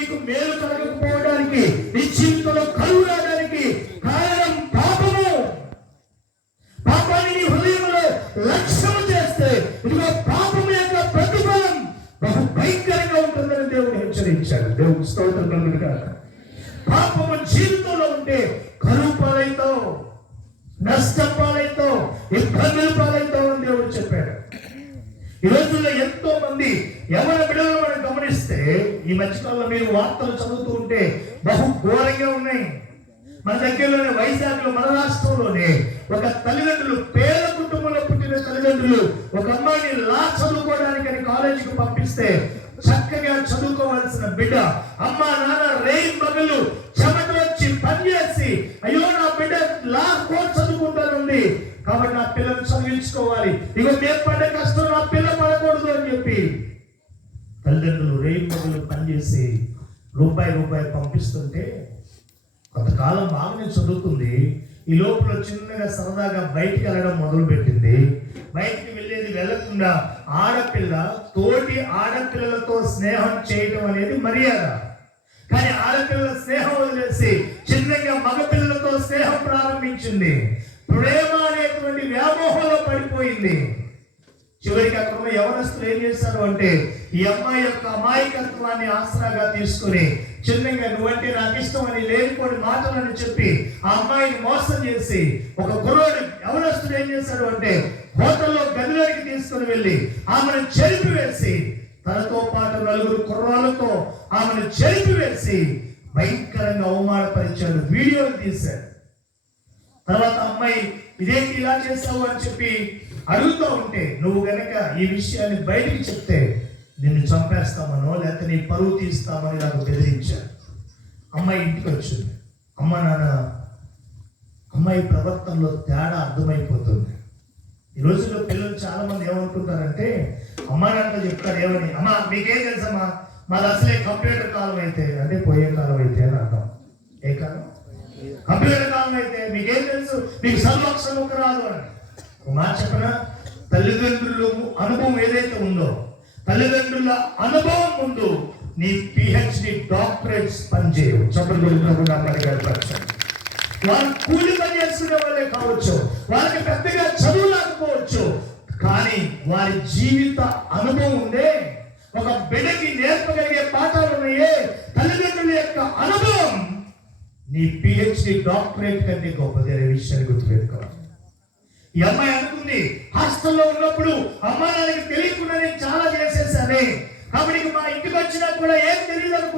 నీకు మేలు కలగకపోవడానికి, నీ జీవితంలో కరువు రావడానికి కారణం పాపము. పాపాన్ని నీ హృదయంలో లక్ష్యం చేస్తే ఇదిగో పాపము యొక్క ప్రతిఫలం బహు భయంకరంగా ఉంటుందని దేవుడు హెచ్చరించాడు. దేవుడు స్తోత్రం కలుగును గాక. పాపము జీవితంలో ఉంటే కరువు పాలైతావు, నష్టం పాలైతావు, ఇబ్బందులు పాలైతావు అని దేవుడు చెప్పాడు. ఈ రోజుల్లో ఎంతో మంది ఎవరి బిడ్డలను మనం గమనిస్తే ఈ మధ్యకాలంలో మీరు వార్తలు చదువుతూ ఉంటే బహు ఘోరంగా ఉన్నాయి. మన దగ్గరలోనే వైజాగ్లో, మన రాష్ట్రంలోనే ఒక తల్లిదండ్రులు, పేద కుటుంబంలో పుట్టిన తల్లిదండ్రులు ఒక అమ్మాయిని లా చదువుకోవడానికని కాలేజీకి పంపిస్తే చక్కగా చదువుకోవాల్సిన బిడ్డ అమ్మ నాన్న రేయి మగలు చెమట వచ్చి పనిచేసి అయ్యో నా బిడ్డ లా కోర్స్ చదువుకుంటానుంది కాబట్టి నా పిల్లలు చదివించుకోవాలి, ఇగో మేము పడ్డ కష్టం నా పిల్ల పడకూడదు అని చెప్పి తల్లిదండ్రులు రేయి మగలు పనిచేసి రూపాయి పంపిస్తుంటే కొంతకాలం బాగానే చదువుతుంది. ఈ లోపల చిన్నగా సరదాగా బయటికి వెళ్ళడం మొదలు పెట్టింది. బయటికి వెళ్ళకుండా ఆడపిల్ల తోటి ఆడపిల్లలతో స్నేహం చేయటం అనేది మర్యాద. కానీ ఆడపిల్లల స్నేహం వదిలేసి చిన్నగా మగపిల్లలతో స్నేహం ప్రారంభించింది. ప్రేమ అనేటువంటి వ్యామోహంలో పడిపోయింది. చివరికి అక్కడ యవనస్తులు ఏం చేశారు అంటే ఈ అమ్మాయి యొక్క అమాయకత్వాన్ని ఆసరాగా తీసుకుని చిన్నగా నువ్వంటే నాకు ఇష్టం అని లేనిపోని మాటలని చెప్పి ఆ అమ్మాయిని మోసం చేసి ఒక కుర్రోడు యవనస్తుడు ఏం చేశాడు అంటే హోటల్లో గదిలోకి తీసుకుని వెళ్ళి ఆమెను చెరిపివేసి తనతో పాటు నలుగురు కుర్రాలతో ఆమెను చెరిపివేసి భయంకరంగా అవమానపరిచాడు. వీడియోలు తీశాడు. తర్వాత అమ్మాయి ఇదేంటి ఇలా చేసావు అని చెప్పి అడుగుతూ ఉంటే నువ్వు గనక ఈ విషయాన్ని బయటికి చెప్తే నిన్ను చంపేస్తామనో లేకపోతే నీ పరువు తీస్తామని నాకు బెదిరించాను. అమ్మాయి ఇంటికి వచ్చింది. అమ్మ నాన్న అమ్మాయి ప్రవర్తనలో తేడా అర్థమైపోతుంది. ఈ రోజుల్లో పిల్లలు చాలా మంది ఏమనుకుంటారంటే అమ్మ నాన్న చెప్తారు ఏమని, అమ్మ మీకేం తెలుసమ్మా మాది అసలే కంప్యూటర్ కాలం అయితే, అంటే పోయే కాలం అయితే అని అర్థం. ఏ కాలం? కంప్యూటర్ కాలం అయితే మీకేం తెలుసు, మీకు సర్వక్షరం ఒక రాదు అని. ఒక మాట చెప్పనా, తల్లిదండ్రుల అనుభవం ఏదైతే ఉందో తల్లిదండ్రుల అనుభవం ముందు నీ పిహెచ్డి డాక్టరేట్స్ పనిచేయవు. వాళ్ళు కూలి పని చేసుకునే వాళ్ళే కావచ్చు, వాళ్ళకి పెద్దగా చదువు లేకపోవచ్చు, కానీ వారి జీవిత అనుభవం ఉందే, ఒక బిడ్డకి నేర్పగలిగే పాఠాలు ఉన్నాయే, తల్లిదండ్రుల యొక్క అనుభవం నీ పిహెచ్డి డాక్టరేట్ కంటే గొప్పది అనే విషయాన్ని గుర్తుపెట్టుకోవాలి. ఈ అమ్మాయి అనుకుంది హాస్టల్లో ఉన్నప్పుడు అమ్మ నాన్నకి తెలియకుండా నేను చాలా చేసేసానే, కాబట్టి మా ఇంటికి వచ్చినా కూడా ఏం తెలియదు అనుకుంది.